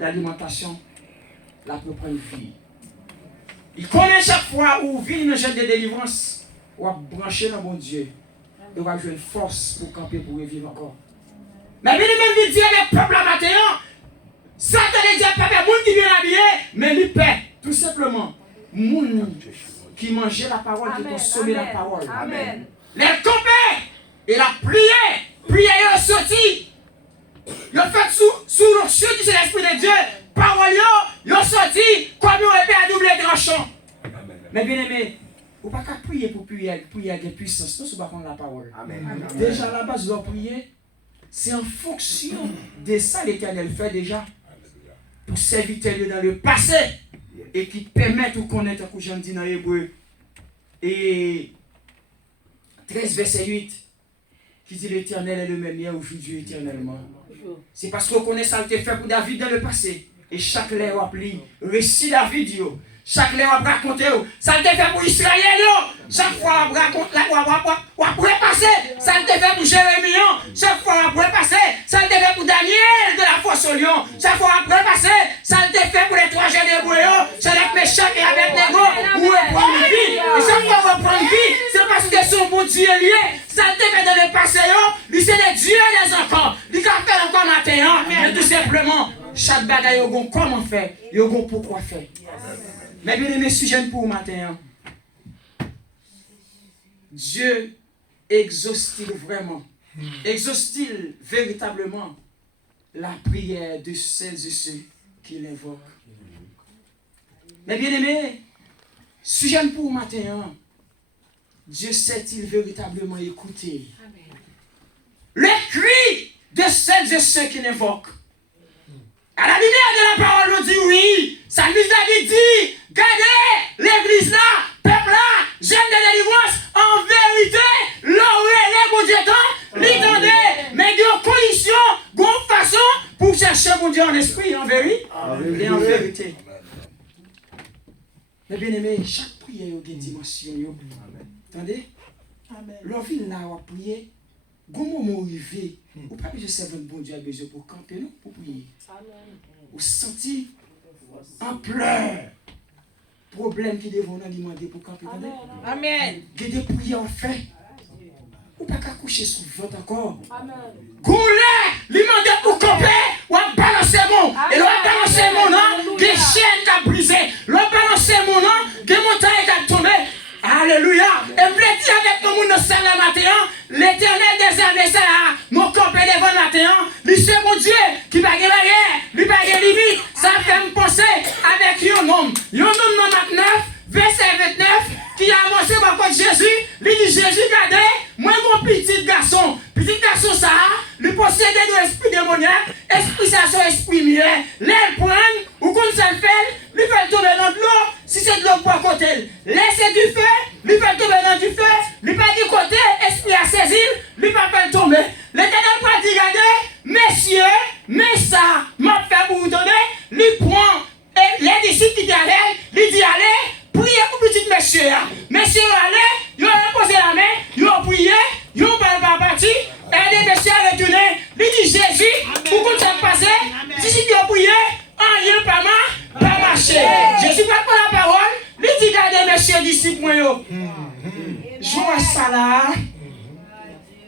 d'alimentation, la peut prendre vie. Il connaît chaque fois où vient une jeune de délivrance, ou à brancher dans mon Dieu, et va jouer une force pour camper, pour vivre encore. Mais bien même il dit avec le peuple à matin, Satan ne dit pas que monde qui vient habillé, mais il paie, tout simplement. Monde qui mangeait la parole, qui consommait la parole. Amen. Les campés, il a prié, il a sorti. Il a fait sous l'onction du Saint-Esprit de Dieu, parole, il a sorti comme une épée à double tranchant. Mais bien aimé, vous ne pouvez pas prier pour prier avec puissance, non, si vous ne connaissez pas la parole. Amen. Déjà à la base, vous doit prier. C'est en fonction de ça l'Éternel fait déjà. Pour servir Dieu dans le passé. Et qui permet de connaître, comme j'en dis dans l'hébreu. Et 13, verset 8. Qui dit l'Éternel est le même hier, aujourd'hui, éternellement. C'est parce qu'on connaît ça, fait pour David dans le passé. Et chaque lettre appli, récit David, chaque lettre a raconté, ça a été fait pour Israël, chaque fois on raconte, on a passé, ça a été fait pour Jérémie, chaque fois on a passé, ça a été fait pour Daniel de la fosse au lion, chaque fois on a passé, ça a été fait pour les 3 jeunes hébreux, c'est avec Méchant et avec Nego, où on prend une vie, et chaque fois on prend une vie, c'est parce que son bon Dieu est lié, ça a été fait dans le passé, lui c'est le Dieu des enfants, lui qui a fait encore matin, mais tout simplement, chaque bagaille, il y a comment faire, il y a pourquoi faire. Mais bien aimé, sujet pour matin. Dieu exauce-t-il vraiment, exauce-t-il véritablement la prière de celles et ceux qui l'invoquent. Mais bien aimé, sujet pour matin. Dieu sait-il véritablement écouter le cri de celles et ceux qui l'invoquent. À la lumière de la parole, on dit oui. Salmis David dit, gardez l'église là, peuple là, jeune de délivrance, en vérité, l'aurélie, mon Dieu, l'étendez, mais il y a une condition, une façon pour chercher mon Dieu en esprit, en vérité et en vérité. Mais bien aimé, chaque prière a une dimension. Attendez? L'envie là, on va prier. Quand on est arrivé, ou pas besoin de servir bon Dieu a besoin pour camper, non? Pour prier. Ou sentir en pleurs. Problème qui devons demander pour camper. Amen. Il y a des prières en fait. Ou pas qu'à coucher sur le ventre encore. Amen. Goulé, lui demander pour camper, ou à balancer mon. Et l'on a balancé mon nom, des chaînes qui ont brisé. L'on a balancé mon nom, des montagnes qui ont tombé. Alléluia. Et vous dire avec nous dans salle la matin, l'Éternel des armées, ça, mon campé devant la matin, lui c'est mon Dieu qui va gagner, lui va gagner limite. Ça fait me penser avec un homme dans 9, verset 29, qui a avancé par contre Jésus, lui dit Jésus, regardez, moi mon petit garçon ça, lui possède de l'esprit démoniaque, esprit ça son esprit mieux, l'air prendre, ou comme ça le fait, lui fait tomber dans de l'eau, si c'est de l'eau pour côté, laissez du feu, lui fait tomber dans du feu, lui pas du côté, esprit à saisir, lui pas faire tomber. L'Éternel pas dit, regardez, messieurs, mais ça m'a fait pour vous donner, lui prend, et les disciples qui allaient, lui dit, allez, priez pour petit monsieur. Messieurs, allez, ils ont posé la main, ils ont prié, ils ont parti, et les messieurs ont retourné, lui dit, Jésus, pourquoi ça passé, disciples qui ont prié, rien pas marché. Jésus va prendre la parole, lui dit, regardez, messieurs, disciples, jouez ça là.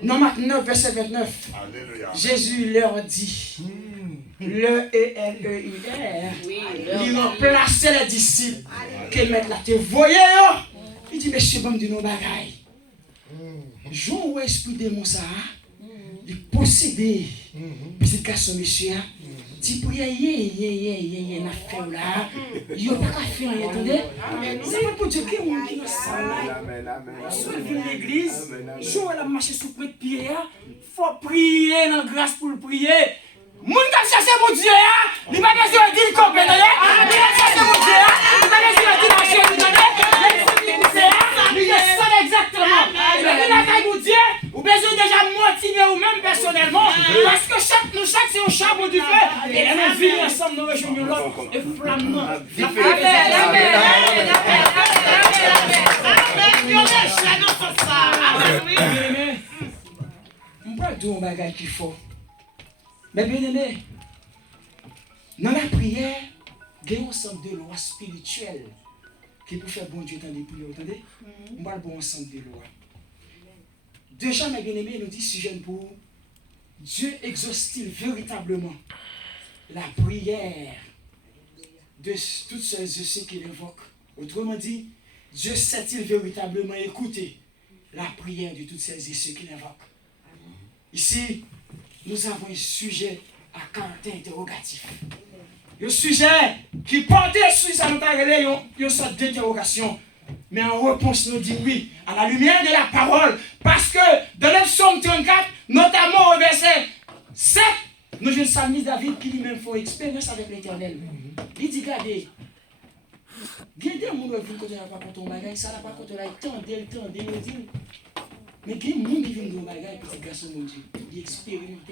Non, Marc 9, verset 29. Jésus leur dit, le E-L-E-I-R, il remplaçait les disciples qui mettent la tête. Voyez, il dit, monsieur, bon, de nos bagailles. Jean, esprit démon, ça, il possédait, petit garçon, monsieur, si pour y a une affaire là, il n'y a pas qu'à faire, attendez. C'est pas pour dire que mon qui est là. Si on vient à l'église, Jean, elle a marché sous près de pied, il faut prier dans la grâce pour le prier. Moun qui cherche mon Dieu, il va pas besoin de dire qu'on peut donner. Il va chercher mon Dieu, il va pas besoin de dire marcher, il sonne exactement. Il va dire mon Dieu, ou besoin déjà motiver ou même personnellement, parce que chaque c'est un charbon du feu, et on vit ensemble, nous rejoignons l'autre, et flammement. Amen. On parle de un bagage qu'il faut. Mais bien aimé, dans la prière, prière, il y a un ensemble de lois spirituelles qui peut faire bon Dieu dans les prières. Vous entendez? On va le bon ensemble de lois. Déjà, mes bien-aimés, nous dit sujet pour Dieu exauce-t-il véritablement la prière de toutes celles et ceux qui l'invoquent? Autrement dit, Dieu sait-il véritablement écouter la prière de toutes celles et ceux qui l'invoquent? Ici, nous avons un sujet à caractère interrogatif. Un sujet qui portait sur ça, nous avons une sorte d'interrogation. Mais en réponse, nous dit oui, à la lumière de la parole. Parce que dans le psaume 34, notamment au verset 7, nous avons le psalmiste David qui lui-même fait expérience avec l'Éternel. Il dit, regardez, il y a des gens qui ne pas contre ton bagage, ça n'a pas contre la tendez, il dit. Mais il y a des gens qui viennent de bagage, petit garçon, mon Dieu, qui expérimentent.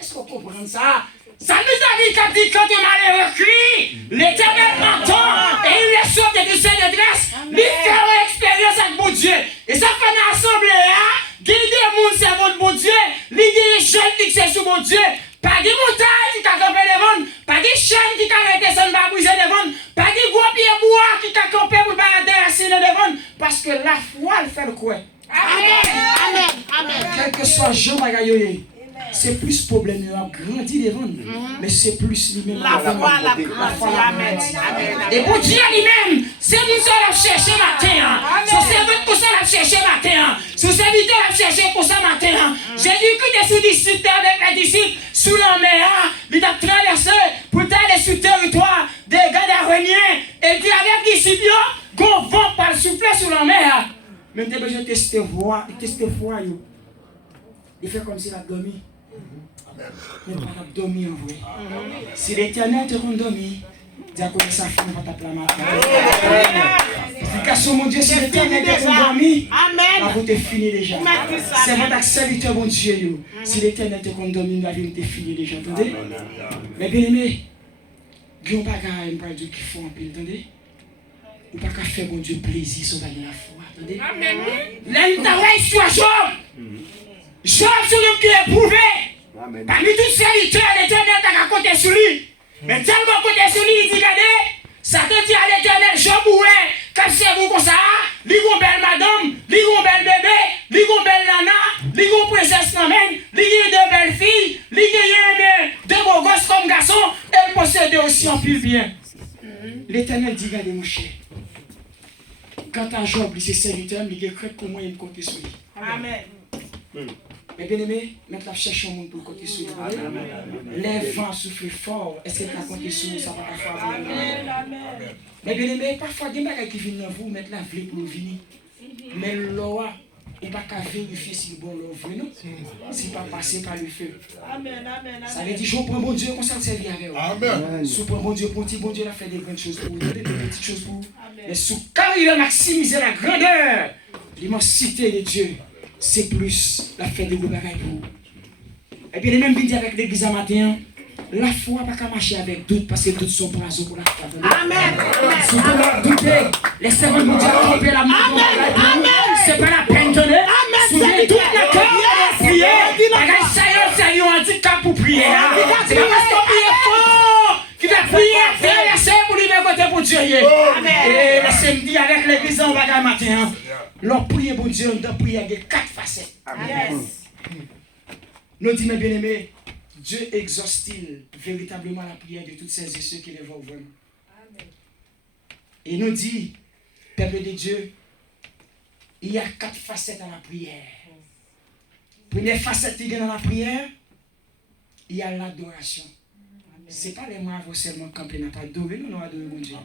Est-ce qu'on comprend ça? Psalmiste David qui dit quand le malheureux crie, l'Éternel m'entend et il les saute de ses détresses. Il fait une expérience avec mon Dieu. Et ça fait une assemblée, guider les gens servant de mon Dieu, l'idée des jeunes fixés sur mon Dieu. Pas de montagne qui a campé devant, pas de chaîne qui a arrêté sans pas briser devant, pas de gros pieds bois qui a campé pour pas déraciner devant. Parce que la foi, elle fait le quoi. Amen. Amen. Quel que soit Jean Magayoye. C'est plus problème, il a grandi devant nous. Mais c'est plus lui-même. La foi, Amen. Et pour Dieu lui-même, c'est vous qui l'a cherché matin. Son servant pour ça l'a cherché matin. Son serviteur l'a cherché pour ça matin. Jésus-Christ est sous disciple avec les disciples sous la mer. Il a traversé pour aller sur le territoire des gars d'Arméniens. Et puis avec les disciples, qu'on vent par souffler sur la mer. Même des besoin de tester foi. Il fait comme s'il a dormi. Mais pas dormir en vrai. Si l'Éternel te rend dormi, dis à quoi ça fait, on va t'appeler matin. Explication, mon Dieu, si l'Éternel te rend dormi, la route est finie déjà. C'est votre serviteur, mon Dieu. Si l'Éternel te rend dormi, la vie est finie déjà. Entendez? Mais bien aimé, il n'y a pas de Dieu qui font un peu, entendez? Ou pas qu'à faire, mon Dieu, plaisir sur la foi. Attendez? Là, il t'a réussi sur Job. Job, sur l'homme qui est éprouvé. Parmi tous ces serviteurs, l'Éternel t'a compté sur lui. Mais tellement compté sur lui, il dit, regardez, Satan dit à l'Éternel, Job, ouais, comme c'est vous comme ça, lui, une belle madame, lui, un bel bébé, lui, une belle nana, lui, une princesse namène, lui, deux belles filles, lui, deux beaux gosses comme garçons, elle possède aussi en plus bien. L'Éternel dit, regardez, mon cher. Quant à Job, ses serviteurs, il est pour moi, il compte sur lui. Amen. Mais bien aimé, maintenant cherche un monde pour compter sur lui. Les vents soufflent fort. Est-ce que tu as compté sur lui? Ça va pas faire. Mais bien aimé, parfois, il y a des gens qui viennent dans vous, mettre la vlé pour venir. Mais l'eau, il n'y a pas qu'à vérifier si le bon l'eau veut, non? Si pas passer par le feu. Ça veut dire, je prends mon Dieu, qu'on s'en servir avec vous. Amen. Si je prends mon Dieu pour petit, bon Dieu a fait des grandes choses pour vous, des petites choses pour vous. Mais quand il a maximisé la grandeur, l'immensité de Dieu, c'est plus la fête de vos bagailles pour vous. Et bien, même bien dit avec l'église à matin, la foi n'a pas qu'à marcher avec doute parce que doute sont poison pour la foi. Amen. Si vous avez douté, laissez-moi vous dire à tromper la main. C'est pas la peine de donner. Si vous avez doute le cœur, priez. Bagaille ça y est, un handicap pour prier. C'est pas parce qu'on prie fort qu'il va prier, faire pour lui mettre côté pour Dieu. Et laissez-moi dire avec l'église en bagaille matin. Leur prière pour Dieu, on doit prier avec 4 facettes. Amen. Nous disons, mes bien-aimés, Dieu exauce-t-il véritablement la prière de toutes celles et ceux qui les voient vraiment. Amen. Et nous dit, peuple de Dieu, il y a 4 facettes à la prière. Première facette qui est dans la prière, il y a l'adoration. Ce n'est pas les mots avant seulement camper, nous adorer, nous adorer mon Dieu.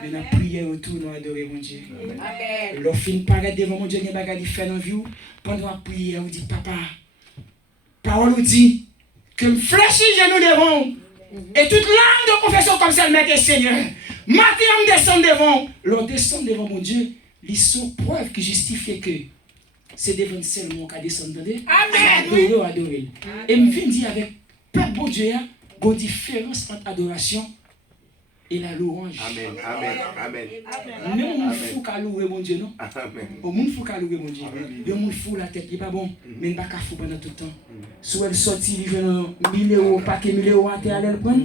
Mais dans la prière autour, nous adorer mon Dieu. Lorsqu'on paraît devant mon Dieu, il y a des choses qui font dans la vie. Pendant la prière, on dit, papa, parole nous dit, que me fléchis genoux devant. Et toute langue de confession comme ça, le Seigneur. Matin, on descend devant. L'on descend devant mon Dieu. Ils sont preuves qui justifient que c'est devant seulement qu'on descend. Amen. Adorer. Et je viens dire avec peuple bon Dieu, il y a une différence entre adoration et la louange. Amen. Amen. Amen. Mais on faut qu'à louer mon Dieu, non? Amen. On faut qu'à louer mon Dieu. On faut la tête, il n'est pas bon. Mais il n'y a pas qu'à fou pendant tout le temps. Si elle sortit, il veut 1000 €, paquet 1000 € à terre, elle prend.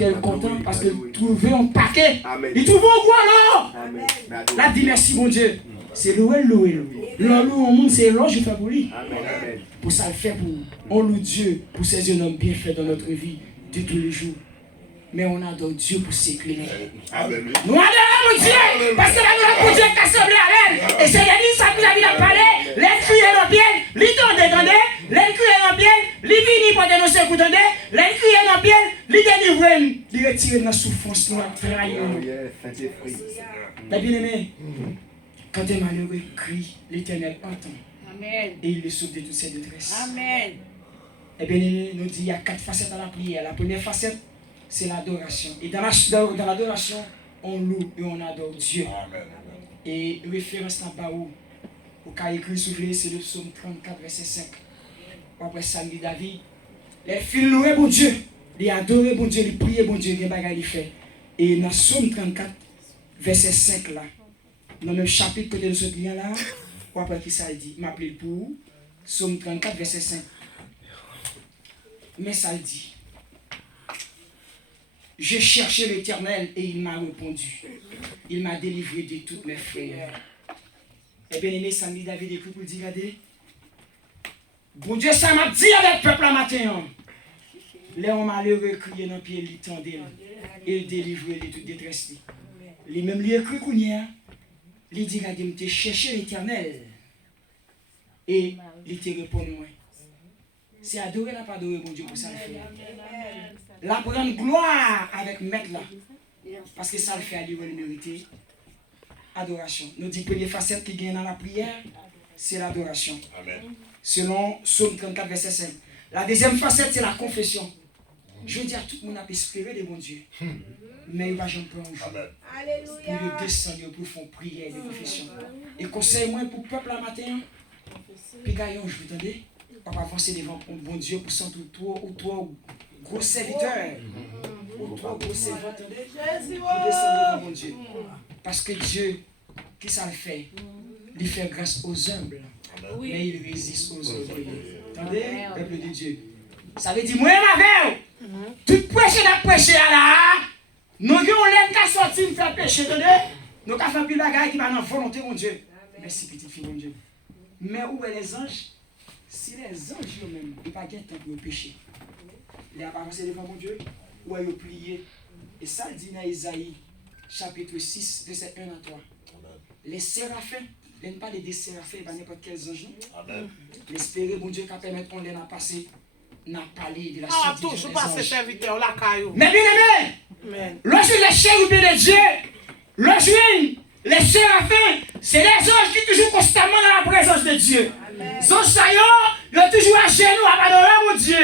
qu'elle est contente parce qu'elle trouve un paquet. Il trouve un gros alors. Là, dit merci, mon Dieu. C'est loué. L'homme au monde, c'est l'ange qui fait pour lui. Pour ça, le fait pour. On loue Dieu pour ces jeunes hommes bien faits dans notre vie de tous les jours. Mais on adore Dieu pour s'éclairer. Nous adorons Dieu parce que la gloire pour Dieu est assemblée à elle. Et c'est l'église, ça nous a dit à parler. Les crier dans bien, les tendez, les crier dans bien, les venir pour dénoncer, vous entendez, les crier dans bien, les délivrer, les retirer dans la souffrance, nous trahir. Mais bien aimé, quand un malheureux crie, l'Éternel entend. Amen. Et il le sauve de toutes ses détresses. Amen. Et bien aimé, nous dit il y a 4 facettes à la prière. La première facette, c'est l'adoration. Et dans l'adoration, on loue et on adore Dieu. Amen. Et référence là bas où qu'a écrit soufflé, c'est le psaume 34, verset 5. Après Samuel David, les filles louaient bon Dieu, les adoraient bon Dieu, les priaient bon Dieu, les bagages les fait. Et dans le psaume 34, verset 5 là, dans le chapitre de ce client là, après qui ça dit, m'appelle pour psaume 34, verset 5. Mais ça dit, j'ai cherché l'Éternel et il m'a répondu. Il m'a délivré de toutes mes frayeurs. Et bien aimé, Samuel David écrit pour dire, regardez, bon Dieu, ça m'a dit avec le peuple à matin. Les hommes malheureux criaient dans le pied, ils tendaient, ils délivraient de toute détresse. Les mêmes lui écrit qu'on y a, il dit, regardez, j'ai cherché l'Éternel et il te répond moi. C'est adorer, n'a pas adoré bon Dieu pour ça le faire. La prendre gloire avec maître là. Parce que ça le fait à lui le mériter. Adoration. Nous dit première facette qui gagne dans la prière, c'est l'adoration. Amen. Selon Psaume 34, verset 5. La deuxième facette, c'est la confession. Je veux dire, tout le monde a espéré de bon Dieu. Mais il va jamais prendre un jour. Pour le descendre, pour faire prière de confession. Et conseille-moi pour le peuple à matin. Puis gagnons, je vous entendez? On va avancer devant bon Dieu pour sentir toi gros serviteur. Ou toi gros serviteur, attendez? Pour descendre devant mon Dieu. Parce que Dieu, qui ça le fait? Il fait grâce aux humbles. Mais il résiste aux orgueilleux. Attendez, peuple de Dieu. Ça veut dire, moi, ma veille, tout prêcher n'a prêché à la. Nous avons l'aide qu'à sortir, nous faire pécher, attendez? Nous avons fait plus de bagaille qui va dans la volonté, mon Dieu. Merci, petite fille, mon Dieu. Mais où est les anges? Si les anges eux-mêmes, ils n'ont pas de temps pour pécher. Ils n'ont pas avancé devant mon Dieu, ou ils ont plié. Et ça dit dans Isaïe, chapitre 6, verset 1 à 3. Les séraphins, ils ne parlent pas des séraphins, pas n'importe quels anges. L'espérer, mon Dieu, qui permet qu'on les a passé, n'a parlé de la suite des anges. Mais bien aimé, lorsque les chérubins de Dieu, lorsque les séraphins, c'est les anges qui sont toujours constamment dans la présence de Dieu. Les anges, ils ont toujours à genoux à adorer mon Dieu.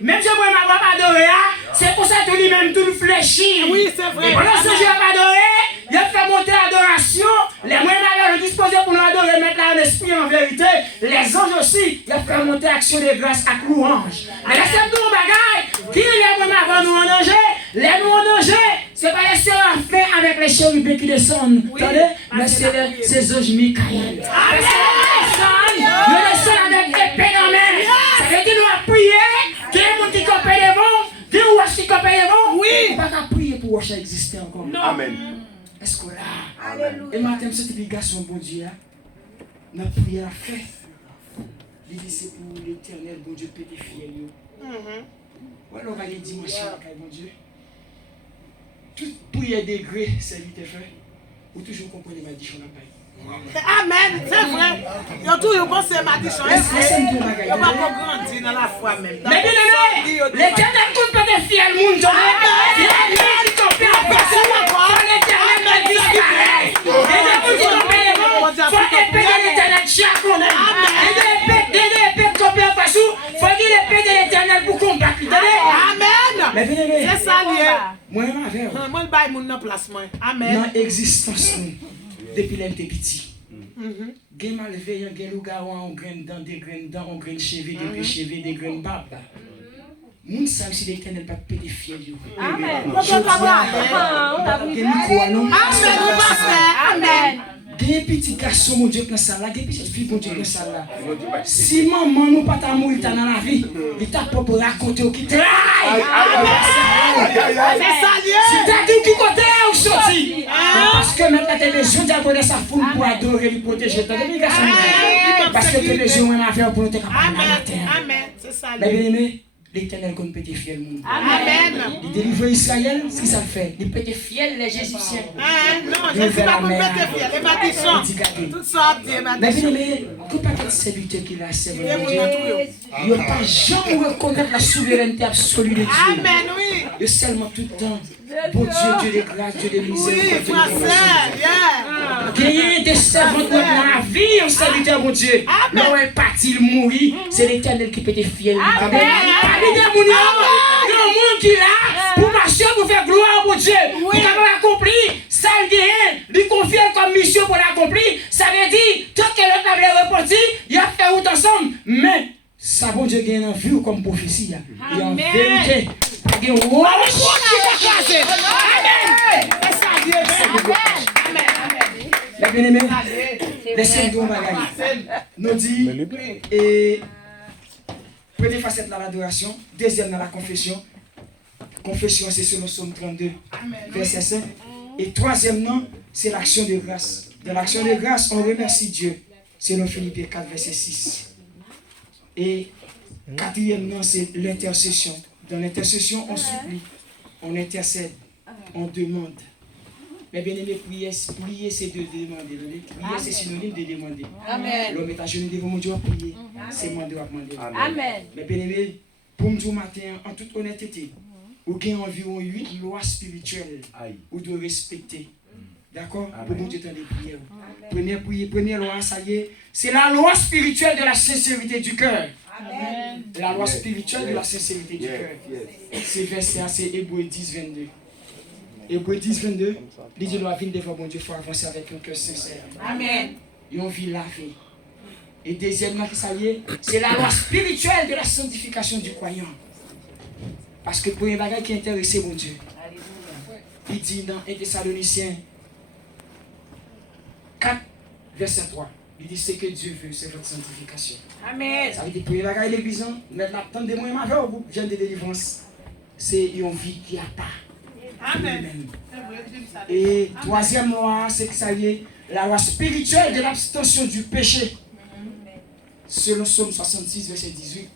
Même si moi, je ne vais pas adorer, c'est pour ça que lui-même tout fléchit. Oui, c'est vrai. Et pendant ce que je vais adorer, il a fait monter l'adoration. Les moyens sont disposés pour nous adorer, mettre là en esprit en vérité. Les anges aussi, il a fait monter l'action de grâce à louange. Mais c'est tout le bagage. Qui est les avant nous en danger? Les nous en danger, ce n'est pas les séraphins avec les chérubins qui descendent. Attendez? Mais c'est ces anges Michael. Ils descendent avec épée dans la main. Ça veut dire nous prier. Qui est mon petit copain devant? Qui est mon petit copain devant? Oui. On ne peut pas prier pour Wacha exister encore. Non. Amen. Est-ce que là? Alléluia. Et maintenant, cette obligation, bon Dieu, notre prière a fait. Il dit c'est pour l'éternel, bon Dieu, pétrifier. Voilà, on va aller dimanche, bon Dieu. Toute prière degré, c'est lui qui fait. Ou toujours comprendre ma dichon la paille. Amen, c'est vrai. Ils ont toujours pensé à ma dichon. Ils n'ont pas grandir dans la foi même. Mais bien aimé, l'éternel coupe de fier le monde. L'éternel coupe de l'éternel me disparaît. Faut épée de l'éternel chaque jour. Faut dire l'épée de l'éternel pour combattre. Amen. Mais bien aimé, c'est ça lié. moi, je m'avais. Moi, je vais mon place. Amen. Dans l'existence, depuis l'être petit. Gen malveillant, gen lougawan, on graine dans des graines dents, on graine cheveux, des cheveux, des graines bab. Moun savent si l'éternel pas péter fiel. Amen. Amen. Il y a un petit garçon, mon Dieu, dans ça là. Il y a une petite fille, mon Dieu, dans ça là. Si maman nous pas ta mourir dans la vie, il t'a pas pour raconter au qui te raille. Si t'as dit qui côté ou sorti. Parce que maintenant t'es besoin d'abonner sa foule pour adorer et protéger. T'as des garçons. Parce que t'es besoin de faire pour nous te capables de terre. Amen. C'est ça. Mais bien aimé, l'Éternel qu'on peut être fier le monde. Amen. Il délivre Israël, ce que ça fait. Il peut être fier les Égyptiens. Non, je ne sais pas qu'on peut être fier. Les malédictions. Toutes sortes de Mais malédictions. bien aimé, tout paquet de serviteurs qu'il a servi, il n'y a pas jamais reconnaître la souveraineté absolue de Dieu. Amen, oui. Il y a seulement tout le temps. Bon Dieu, Dieu de grâce, Dieu de Oui, miséricorde. français. Gagner des servantes dans la vie, un serviteur, bon Dieu. Là où elle partit, il mourit, c'est l'Éternel qui peut être fier. Pas de monde qui est là pour marcher, pour faire gloire, bon Dieu. Pour avoir accompli, ça le gagne, lui confier comme mission pour l'accomplir. Ça veut dire, tant que l'autre a reparti, il a fait route ensemble. Mais, ça, bon Dieu, gagne en vue comme prophétie. Et en vérité, il y a un roi qui est Amen. Bien aimé, laissez-nous bagaille. Nous dit, et première facette dans l'adoration, deuxième dans la confession. Confession, c'est selon Psaume 32, verset 5. Et troisièmement, c'est l'action de grâce. Dans l'action de grâce, on remercie Dieu, selon Philippiens 4, verset 6. Et quatrièmement, c'est l'intercession. Dans l'intercession, on supplie, on intercède, on demande. Mais bien aimé, prier c'est de demander. Prier c'est synonyme de demander. Amen. L'homme est à genoux devant mon Dieu à prier. C'est demander à demander. Amen. Mais bien aimé, pour me dire matin, en toute honnêteté, vous avez environ 8 lois spirituelles vous devez respecter. D'accord? Pour mon Dieu, tant de prières. Première loi, ça y est, c'est la loi spirituelle de la sincérité du cœur. Amen. La loi spirituelle de la sincérité du cœur. C'est verset, c'est Hébreux 10, 22. Hébreux 10, 22, il dit, la vie devant mon Dieu, il faut avancer avec un cœur sincère. Amen. Et on vit lavée. Et deuxièmement, ça y est, c'est la loi spirituelle de la sanctification du croyant. Parce que pour un bagage qui intéresse mon Dieu, il dit dans 1 Thessaloniciens 4, verset 3, il dit ce que Dieu veut, c'est votre sanctification. Amen. Ça veut dire pour un bagage l'église, maintenant, tant de moyens majeurs au groupe jeune de délivrance, c'est une vie qui a pas. Amen. Et troisième loi, c'est que ça y est, la loi spirituelle de l'abstention du péché. Selon Psaume 66, verset 18.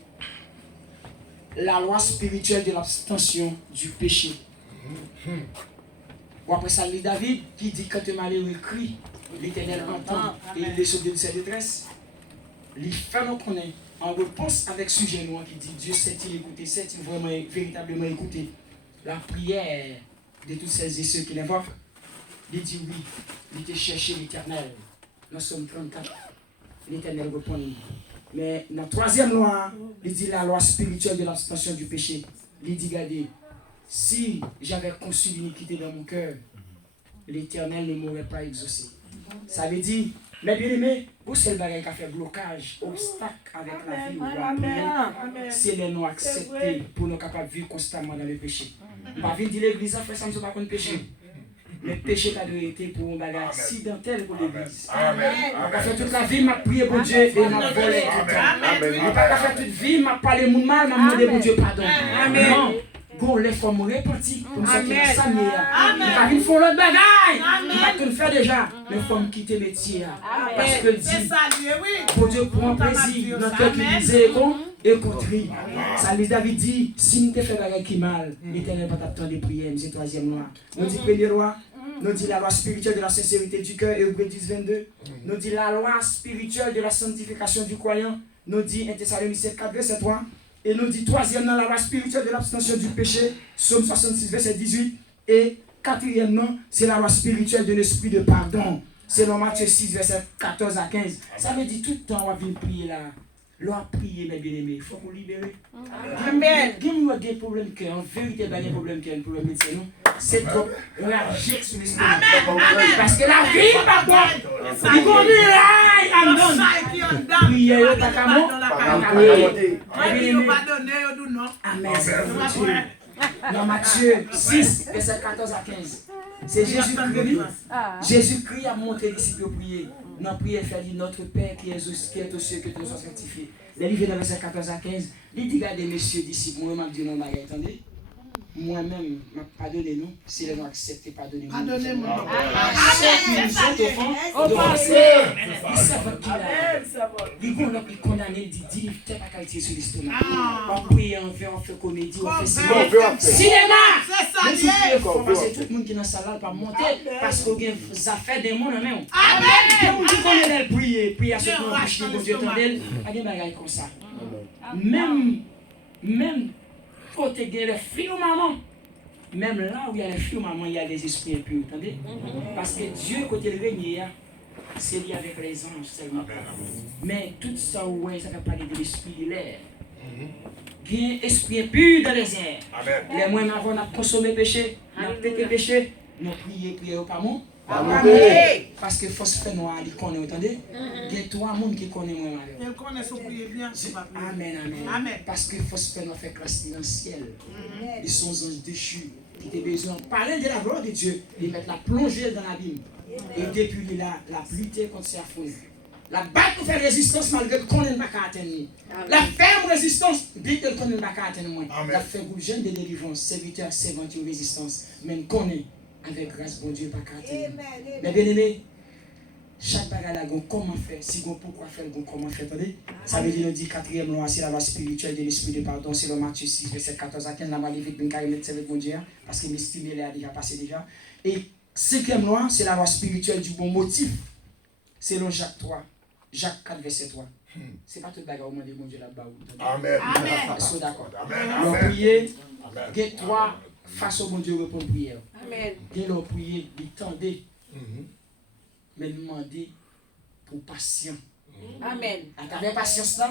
La loi spirituelle de l'abstention du péché. Ou après ça, lit David qui dit quand un malheureux crie, l'Éternel entend et il est sauvé de sa détresse. Il fait nous connaître en réponse avec sujet noir qui dit Dieu sait-il écouter, sait-il vraiment véritablement écouter la prière de tous celles et ceux qui l'invoquent. Il dit oui, il était cherché l'Éternel. Nous sommes 34. L'Éternel répond. Mais la troisième loi, il dit la loi spirituelle de l'abstention du péché. Il dit, regardez, si j'avais conçu l'iniquité dans mon cœur, l'Éternel ne m'aurait pas exaucé. Ça veut dire, mais bien aimé, vous seul bagage qui a fait blocage, obstacle avec la vie, c'est les non acceptés pour nous capables de vivre constamment dans le péché. Ma vie dit l'église, après ça ne pas contre péché. Le péché a dû être pour un bagage accidentel pour l'église. On a fait toute la vie, m'a prié pour Dieu et m'a volé tout le temps. On n'a pas fait toute vie, m'a parlé mon mal, m'a demandé pour Dieu pardon. Non. Bon, les femmes repentis, comme ça qui est samedi. On va venir faire l'autre bagaille. On va tout faire déjà. Les femmes quitter le métier. Parce que dit, pour Dieu prend plaisir dans le cœur qui disait et contrit. Ça les David dit, si nous te fait bagaille qui mal, l'Éternel va t'attendre des prières. C'est troisième loi. Nous dit première loi. Nous dit la loi spirituelle de la sincérité du cœur, Hébreux 10, 22. Nous dit la loi spirituelle de la sanctification du croyant. Nous dit 1 Thessaloniciens 4, verset 3. Et nous dit troisièmement la loi spirituelle de l'abstention du péché, Psaume 66, verset 18. Et quatrièmement, c'est la loi spirituelle de l'esprit de pardon, selon Matthieu 6, verset 14 à 15. Ça veut dire tout le temps on va venir prier là. L'on prier mes bien-aimés, il faut qu'on libère. Amen. Il y a des problèmes qui en vérité, il y a des problèmes qui ont un problème médecin. C'est trop réagir sur l'esprit. Parce que la vie, par contre, il conduit là, il en donne. Priez, il pas qu'à moi. Amen. Dans Matthieu 6, verset 14 à 15. C'est Jésus-Christ. Jésus-Christ a montré les disciples à prier. Dans la prière, il dit notre Père qui est aux cieux, que tu sois sanctifié. Les livres dans verset 14 à 15, il dit regardez, messieurs, disciples, moi, je dis non, attendez. Moi-même, je pardonne nous, si les gens acceptent, pardonnez-moi. Pardonnez-moi. Il condamne, il dit, tu n'as pas qualité sur l'estomac. On prie, on fait comédie, on fait cinéma. C'est ça, tout le monde qui est dans la salle va monter parce que ça fait des mots dans la main. Amen. Tout le monde qui connaît prier à ce moment où Dieu t'entendait, il y a des bagages comme ça. Même côté les filles ou maman, même là où il y a les filles ou maman, il y a des esprits impurs, entendez? Parce que Dieu, côté le régner, c'est lié avec les anges seulement. Mais tout ça, ouais, ça fait parler de l'esprit de l'air. Il y a un esprit impur dans les airs. Les moyens avant, on a consommé péché, on a pété péché, on a prié au pas bon. Parce que force fait noir, il connaît, entendez? Il y a trois monde qui connaissent moi. Il connaît son prier bien, c'est pas prier. Amen. Parce que force fait noir fait classe dans le ciel. Ils sont anges déchus qui ont besoin de parler de la gloire de Dieu, de mettre la plongée dans l'abîme et depuis la lutter contre ses affreux. La battre pour faire résistance malgré qu'on n'ait pas qu'à atteindre. La ferme résistance, bien qu'on n'ait pas qu'à atteindre. La faire groupe jeune de délivrance, serviteur, servante de résistance, même qu'on est. Avec grâce, bon Dieu, pas qu'à mais bien aimé, chaque bagarre a comment faire, si on pourquoi faire, comment faire, attendez? Ça veut dire, dit quatrième loi, c'est la loi spirituelle de l'esprit de pardon, c'est le Matthieu 6, verset 14 à 15, la maléfique, bien carré, mettre avec bon Dieu, parce que m'estimer, elle a déjà passé déjà. Et cinquième loi, c'est la loi spirituelle du bon motif, selon Jacques 3, Jacques 4, verset 3. C'est pas tout le bagarre au moment de bon Dieu là-bas. Amen. Est-ce que d'accord? Alors, priez, get 3. Face au bon Dieu, répondre prière. Amen. Dès leur prier, il tendait, mais demander pour patient. Amen. À travers patience là,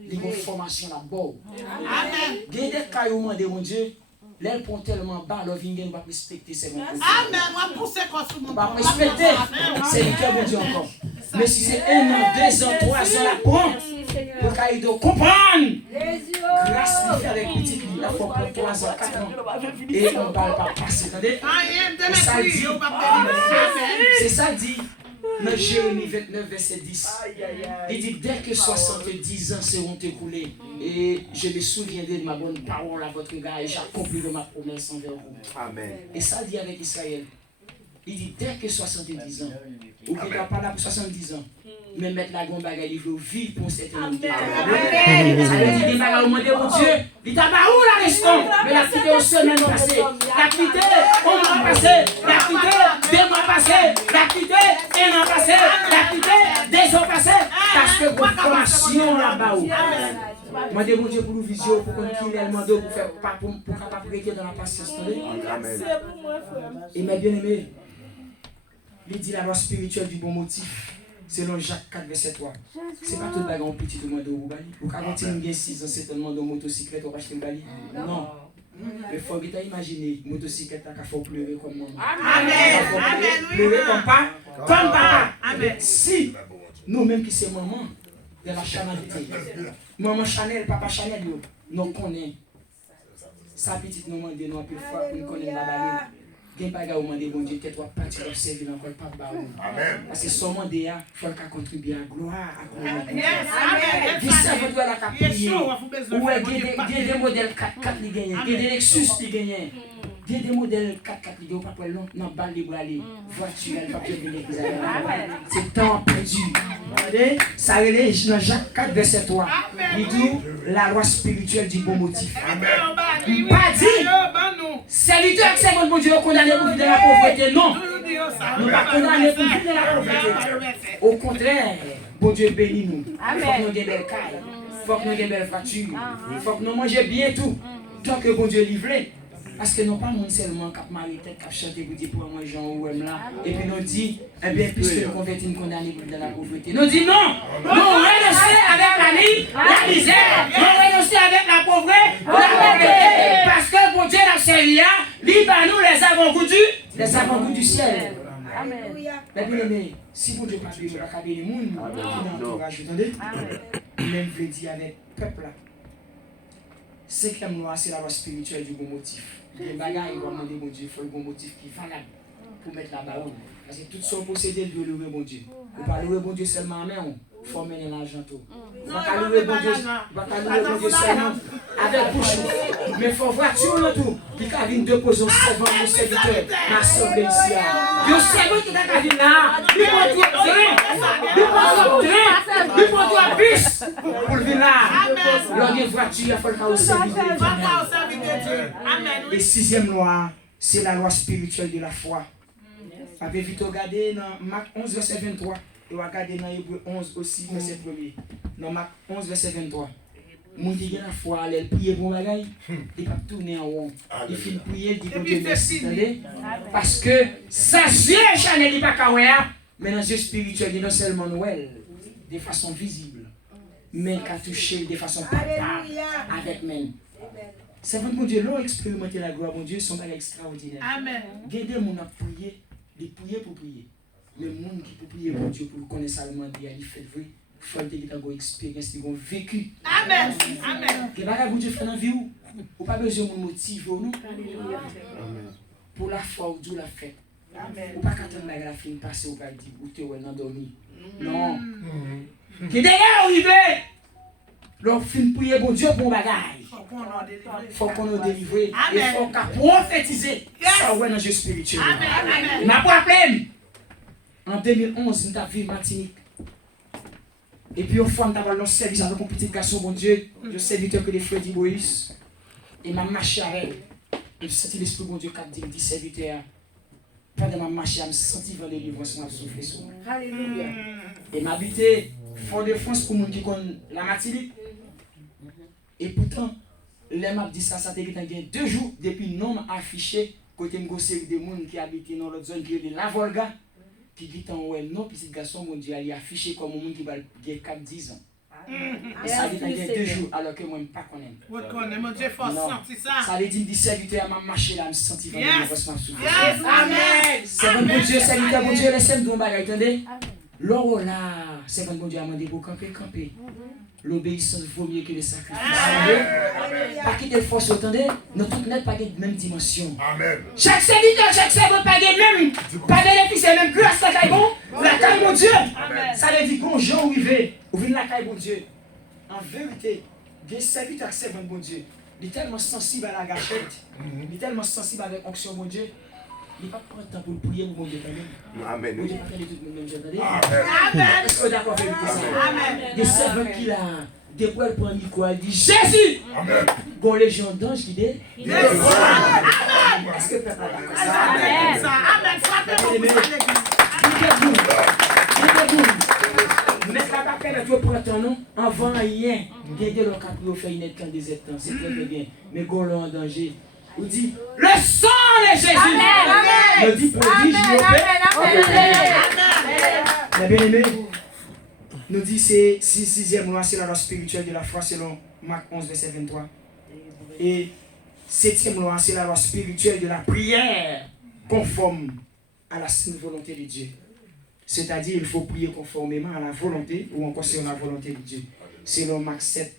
il y a une formation là-bas. Amen. Il y a des cas où on demande mon Dieu, l'aile prend tellement bas, leur vie ne va pas respecter ses bons. Amen. On va pousser comme tout le monde. On va respecter. C'est le cœur bon Dieu encore. Mais si c'est 1 an, 2 ans, 3 ans, la prend. Pour qu'il doit comprendre. Grâce à faire les petits, il faut pour 3 ans, 4 ans. Et on ne parle pas passer. Attendez? C'est ça dit dans Jérémie 29, verset 10. Il dit dès que 70 ans seront écoulés, et je me souviendrai de ma bonne parole à votre égard, et j'accomplirai ma promesse envers vous. Amen. Et ça dit avec Israël. Il dit dès que 70 ans, ou qu'il ne pas là pour 70 ans, mais mettre la grande bagarre, il veut vivre pour cette éternité. Ça veut dire des bagages au monde de mon Dieu. Il t'a pas où la restons, mais la quitté au semaine passée, la quitté au mois passé, la quitté 2 mois passés, la quitté 1 an passé, la quitté 2 ans passés, parce que votre formation là-bas. Moi, je demande pour nous vision, pour qu'on ait le mandat pour faire pour capable rester dans la patience. Et mes bien-aimés, il dit la loi spirituelle du bon motif. Selon Jacques 4, verset 3. C'est pas tout le bagarre petit tout le monde au Bali. Ou quand tu as 6 ans, c'est tellement de motocyclette, on va acheter le Bali. Non. Mais il faut que tu imagines, motocyclette, il faut pleurer comme maman. Amen. Pleurer comme pas, comme papa. Si nous-mêmes qui sommes maman, de la chanalité, maman Chanel, papa Chanel, nous connaissons. Sa petite nous demande nous plus fort pour nous connaître la balle. Gen pas gars demander bon Dieu tête ou pas tu observer encore pas ba. Amen. Parce que son monde il faut qu'à contribuer à gloire à gloire. Amen. Dis ça votre la cap prier. Ou des modèles 4x4 li gagner, des Lexus li gagner. Des modèles 4x4 li gagner pas pour non non balle li aller. Voiture elle va venir c'est temps perdu. Regardez, ça relève dans Jacques 4 verset 3. Il dit la loi spirituelle du bon motif. Amen. Pas dit serviteur qui c'est bon Dieu condamné pour vivre dans la pauvreté, non. Nous ne pas condamner pour vivre dans la pauvreté. Au contraire, bon Dieu bénit nous. Il faut que nous ayons belle caille, il faut que nous ayons belle voiture, il faut que nous mangions bien tout. Tant que bon Dieu livre. Parce que nous pas seulement cap marier tête cap chanter pour dire pour moi Jean ou là et puis nous dit eh bien puisque nous convertis nous condamner pour vivre dans la pauvreté. Nous dit non. Nous renoncer avec la misère, nous renoncer avec la pauvreté, la pauvreté parce que bon Dieu la servi libre à nous les avant-goûts du ciel. Amen. Mais bien aimé, si bon Dieu pas béni, on va pas bénir les monde qui nous encourage, entendez? Même veut dire avec peuple là. 5e loi, c'est la loi spirituelle du bon motif. Les bagages, il va demander mon Dieu, il faut le bon motif qui est valable pour mettre la barre. Parce que tout son possédé, il doit louer mon Dieu. Il ne peut pas louer mon Dieu seulement en main, il faut mener l'argent tout. Il ne va pas louer mon Dieu seulement avec bouche. Mais il faut voir tout le tout. Il va venir déposer un servant, un serviteur, l'assemblée ici. Le servant qui va venir là, il va dire il va dire bus pour venir là. L'orgue voiture, il faut le faire au service de Dieu. Et sixième loi, c'est la loi spirituelle de la foi. Avez vite regardé dans Marc 11, verset 23. Et regardez dans Hébreu 11 aussi, verset 1er. Dans Marc 11, verset 23. Mon qui a la foi, elle prie pour bagaille, il ne va pas tourner en rond. Il finit de prier, il dit bon Dieu merci. Parce que ça, Dieu, Chanel, il n'est pas qu'à mais dans le Dieu spirituel, il non seulement Noël, de façon visible, mais qu'à toucher de façon palpable, avec même. C'est vrai que mon Dieu, l'on expérimenté la gloire, mon Dieu, son bagage extraordinaire. Amen. Gardez mon a prié, de prier pour prier. Mais le monde qui peut prier pour Dieu, pour connaître sa demande, il fait vrai. Il faut qu'il ait une expérience, il a vécu. Amen. Amen. Que bagage mon Dieu fait dans la vie ou? Ou pas besoin de motiver nous. Pour la foi où Dieu l'a fait. Ou pas qu'attendre la fin passer ou pas dire ou te ou endormi. Non. Que d'ailleurs arrivé. L'on fin prier pour Dieu pour bagaille. Faut qu'on nous délivre. Et faut qu'on prophétiser. Ça ouais dans Dieu spirituel. Amen. Ma problème. En 2011, nous avons vu Martinique. Et puis, une fois, nous avons lancé service avec un petit garçon, bon Dieu, le serviteur que les frères dit Moïse. Et m'a marché avec elle. Et je senti l'esprit, bon Dieu, qui dit serviteur. Pendant ma marche, je me senti dans les livres, je me soufflé sur moi. Alléluia. Et m'habiter Fort-de-France pour les gens qui connaissent la Martinique. Et pourtant, les m'a dit ça, ça a été 2 jours depuis non affiché, côté de série de gens qui habitent dans l'autre zone qui est de la Volga. Qui dit en ouais non petit garçon mon Dieu il est affiché comme un monde qui va 4-10 ans. Et ça dit dans 2 jours alors que moi je pas connais. Vous connaissez mon Dieu fort senti ça. Ça veut dire serviteur m'a marché là me senti vraiment Yes. Amen. C'est bon Dieu serviteur bon Dieu laissez-moi don bagay attendez. L'or là c'est bon Dieu a demandé pour camper. L'obéissance vaut mieux que le sacrifice. Pas quitter le force, attendez, nous tous net pas de même dimension. Amen. Chaque serviteur, chaque servant pas de même, pas bénéfice, même grâce la caille bon, la caille mon Dieu. Ça veut dire qu'on Jean arrivé, ou vient la caille bon Dieu. En vérité, des serviteurs servants bon Dieu, il est tellement sensible à la gâchette, il est tellement sensible avec l'onction bon Dieu. Il n'est pas prendre le temps pour prier pour mon Dieu. Amen. Mon Dieu pas faire tout le monde même, Amen. est-ce que vous d'accord avec ça? Amen. Des servants qui a, des quoi elle prend micro, elle dit Jésus! Amen. Bon, les gens d'ange qui dit Amen. Est-ce que le peuple a d'accord ça? Amen. Amen. Frappez-moi pour mais ça va faire que tu prends ton nom avant rien. Gardez le cap pour faire une aide quand des temps, c'est très bien. Mais Golo en danger. Vous dit le sang de Jésus. Amen. Le dit prodige, mais bien aimé, nous dit c'est 6e loi, c'est la loi spirituelle de la foi selon Marc 11, verset 23. Et 7e loi, c'est la loi spirituelle de la prière conforme à la sainte volonté de Dieu. C'est-à-dire, il faut prier conformément à la volonté ou encore selon la volonté de Dieu. Selon Marc 7,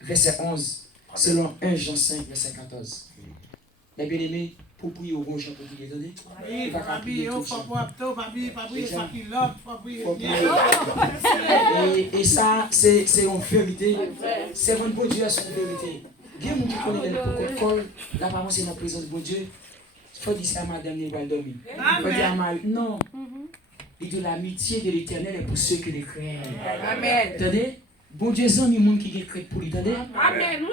verset 11. Selon 1 Jean 5, verset 14. Les bien-aimés, pour prier au bon Jean, pour prier, attendez. Il va pas prier tout et ça, c'est une vérité. C'est une bonne Dieu, c'est une vérité. Il y a des gens qui connaissent le protocole, l'apparence est dans la présence de bon Dieu. Il faut dire ça à madame, il va dormir. Il faut dire à Marie, non. Il dit l'amitié de l'éternel est pour ceux qui les craignent. Amen. Attendez? Bon Dieu, c'est un monde qui crée pour lui. Attendez? Amen, oui.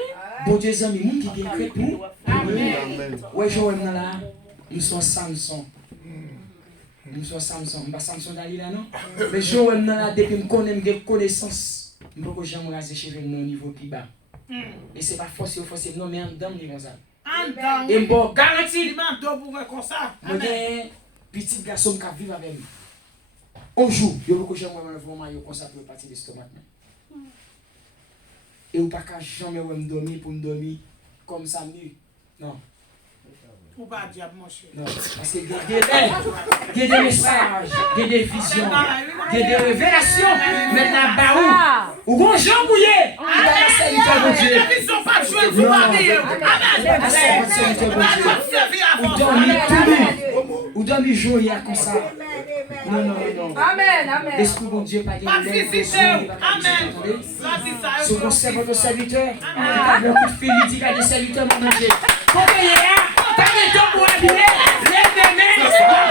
Bon Dieu, c'est un monde qui crée pour lui. Amen. Ouais, je vois là, nous sommes Samson. Nous sommes Samson. Je ne suis pas Samson Dalila, non? Mais je vois là, depuis que je connais mes connaissances, je ne peux jamais raser chez nous au niveau plus bas. Et ce n'est pas forcé, non, mais en dedans, je dis comme ça. Et je garantis, je suis petit garçon qui vit avec moi. Un jour, je vais jamais me maillot comme ça pour partir de l'estomac. Et ou pas qu'à jamais me dormir pour me dormir comme ça nu. Non. Ou pas diable mon cher. Non, parce que il y a des messages, il y a des visions, il y a des révélations. Maintenant, bah ou bon Jean Bouillet, il va serviteur de Dieu. Ils sont pas joués pour marier. Amen. Assez votre serviteur de Dieu. Ou dormi jour hier comme ça. Non, non, non. Amen, amen. L'esprit de Dieu pas Pas gagné. visiter. Amen. Ce conseil votre serviteur. Le coup de fil, il dit qu'il y a des serviteurs mon Dieu. Combien il y a? Pas de temps pour habiller. Les mains,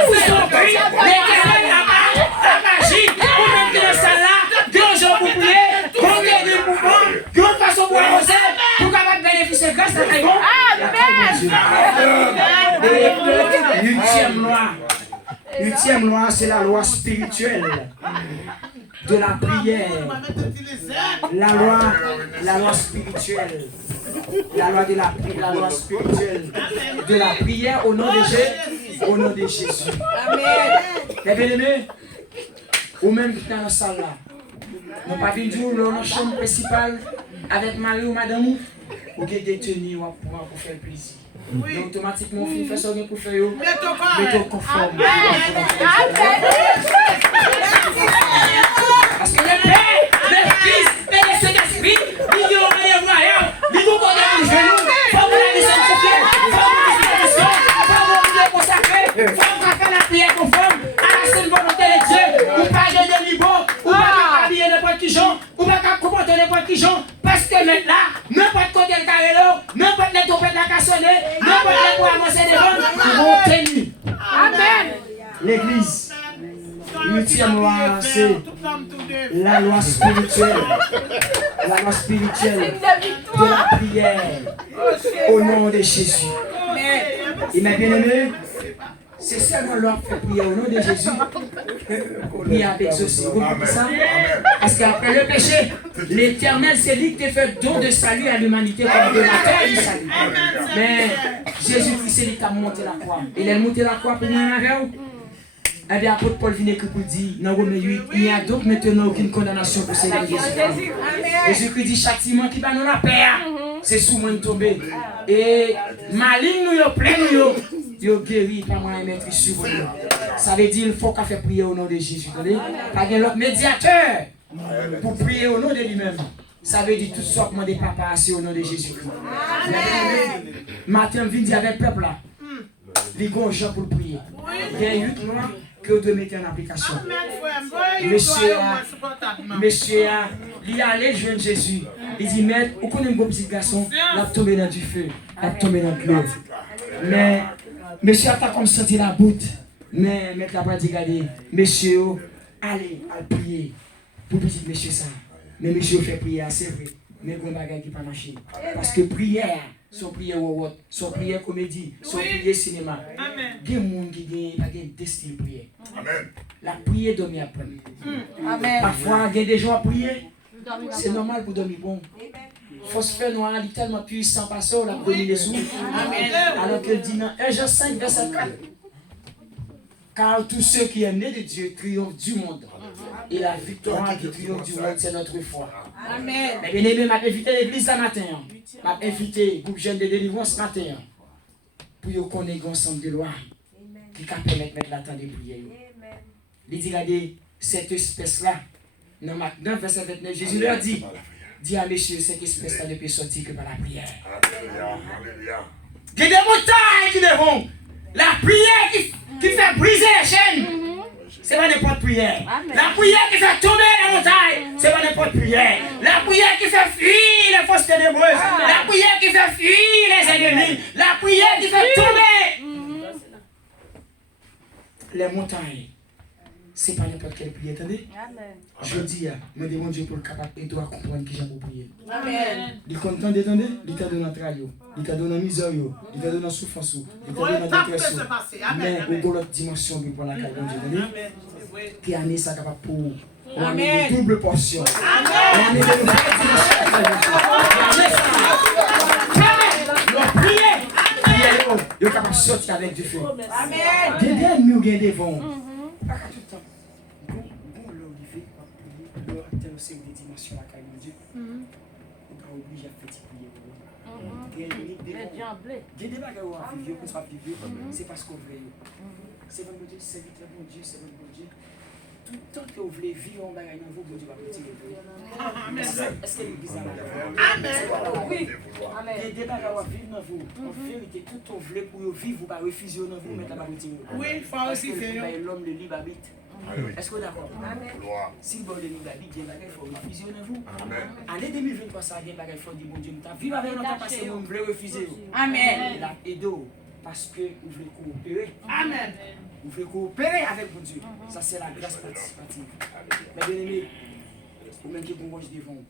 vous sont pris. Les carottes là-bas, la magie. Vous même qui le salle là, 2 jours pour prier. Combien de mouvements, de façon pour avancer, pour capable bénéficier de grâce, c'est bon. Amen. Huitième loi, c'est la loi spirituelle de la prière. La loi spirituelle. La loi spirituelle de la prière au nom de Jésus. Au nom de Jésus. Amen. Les bien-aimés, ou même qui est dans la salle là, nous pas venir dans la chambre principale avec Marie ou madame ou qui est détenu pour faire plaisir. Oui. Donc automatiquement, on fait ça pour faire mettez conforme. Parce que le Père, le Fils et le Saint-Esprit, ils ont rien voyant, ils nous connaissent les genoux, il faut que la mission se fasse, il faut que la consacrer, il faut faire la prière conforme à la sainte volonté de Dieu, ou pas de niveau, ou pas habiller n'importe qui gens, ou pas comporter n'importe qui gens, parce que maintenant, n'importe côté le carré n'importe les trompettes la cassonner, n'importe les pour avancer devant, ils vont tenir. Amen. L'église. Huitième loi, c'est la loi spirituelle. La loi spirituelle de la prière au nom de Jésus. Et mes bien-aimés, c'est seulement l'homme qui fait prier au nom de Jésus. Prier avec exaucé. Vous comprenez ça? Parce qu'après le péché, l'Éternel, c'est lui qui fait don de salut à l'humanité comme donateur du salut. Mais Jésus-Christ, c'est lui qui a monté la croix. Il a monté la croix pour nous en avec vous. Eh bien, l'apôtre Paul vient que pour dire, dans Romains 8, il n'y a donc maintenant aucune condamnation pour ces Jésus. Jésus-Christ dit, châtiment qui va nous la paix, c'est sous moi de tomber. Et maligne nous, plein nous, Dieu guérit par moi et mettre sur vous. Ça veut dire qu'il faut qu'on fasse prier au nom de Jésus. Pas de l'autre médiateur pour prier au nom de lui-même. Ça veut dire tout ça que des papas assis au nom de Jésus-Christ. Matin, je viens avec le peuple là. Les gros gens pour prier. Il y a 8 mois que vous devez mettre en application. Monsieur, il est allé joindre Jésus. Il dit, maître, vous connaissez un petit garçon, il a tombé dans du feu, il a tombé dans de l'eau. Mais, monsieur a pas comme senti la boute. Mais, maître a pas dit, regardez, monsieur, allez, prier pour petit monsieur ça. Mais monsieur fait prier, c'est vrai. Mais vous ne qui pas marcher. Parce que prière, son prière ou son prière comédie, son prière cinéma. Il y a des gens qui ont des styles de prière. La prière dormir après. Parfois, il y a des gens à prier. C'est normal pour dormir bon. Il faut se faire noir, il est tellement puissant, parce qu'on a donné les sous. Alors qu'il dit dans 1 Jean 5, verset 4. Car tous ceux qui sont nés de Dieu triomphent du monde. Et la victoire qui triomphe du monde, c'est notre foi. Amen. Mais bien aimé, je vais inviter l'église ce matin. Je vais inviter le groupe jeune de délivrance ce matin. Pour qu'on ait ensemble de loi qui permet de mettre la temps de prier. Il dit, regardez, cette espèce-là, dans Marc 9, verset 29, Jésus leur dit, dis à messieurs, cette espèce-là ne peut sortir que par la prière. Il y a des montagnes qui devront. La prière qui fait briser les chaînes. C'est pas n'importe prière. La prière qui fait tomber la montagne, c'est pas n'importe prière. La prière qui fait fuir les forces ténébreuses. La prière qui fait fuir les ennemis. La prière qui fait tomber les montagnes. C'est pas n'importe quelle prière, attendez. Je dis, me demande Dieu pour le capable et doit comprendre qui j'aime prier. Amen. Il est content d'entendre, il t'a donné notre rayon, il t'a donné la misère, il t'a donné la souffrance, il t'a donné la dépression. Mais au bout de l'autre dimension, il prend la caille, Dieu. Qui a mis ça capable pour une double portion. Amen. Il est capable de sortir avec du feu. Amen. Des nous gagnent des vents. Pas tout le temps. Bon, là, il fait, c'est des dimensions à caille, Dieu. On va obliger à faire prier. Il y a des bagages où on vit, qu'on soit vivre, c'est parce qu'on veut. C'est votre Dieu, c'est votre bon Dieu, c'est votre bon Dieu. tout le temps que vous voulez vivre en bagaille dans vous, bon Dieu va vous tirer. Amen. Est-ce que l'église a la Amen. Oui. Amen. il y a des bagages à vivre dans vous. En vérité, tout ce que vous voulez pour vivre, vous ne pas refuser dans vous, mais vous va retirer. Oui, il faut aussi faire. L'homme, le libre habite. Est-ce que vous êtes d'accord? Si le bon le libre habite, il y a des bagages, il faut refuser dans vous. Année 2023, ça il y a des bagages, il faut dire, bon Dieu, nous vivre avec notre passé, vous voulez refuser. Amen. Il a aidé parce que vous voulez coopérer. Amen. Vous voulez coopérer avec mon Dieu. Ça, c'est la grâce participative. Mais bien aimé, pour même que vous mangez devant,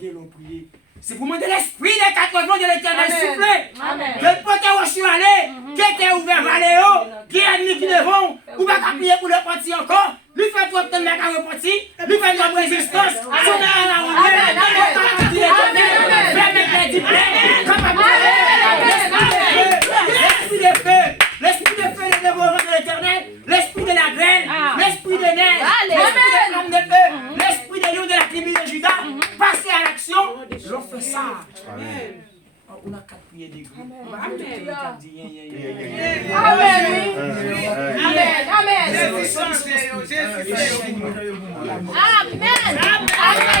que l'on prie. C'est pour demander l'esprit des 80 de l'éternel soufflé. Amen. Que le pote où je suis allé, qui était ouvert vers les hauts, qui est admis qui devant, ou pas qu'à prier pour le parti encore, lui fait trop de temps à repartir, lui fait de résistance, son à la rentrée, l'esprit de feu, le dévorant de l'éternel, l'esprit de la graine, l'esprit de neige, l'esprit de flamme de feu, l'esprit de lion de la tribu de Judas, passer à l'action, l'on fait ça. On a 4 prières d'église. Amen. Amen. Jésus, Jésus, Jésus. Amen. Amen.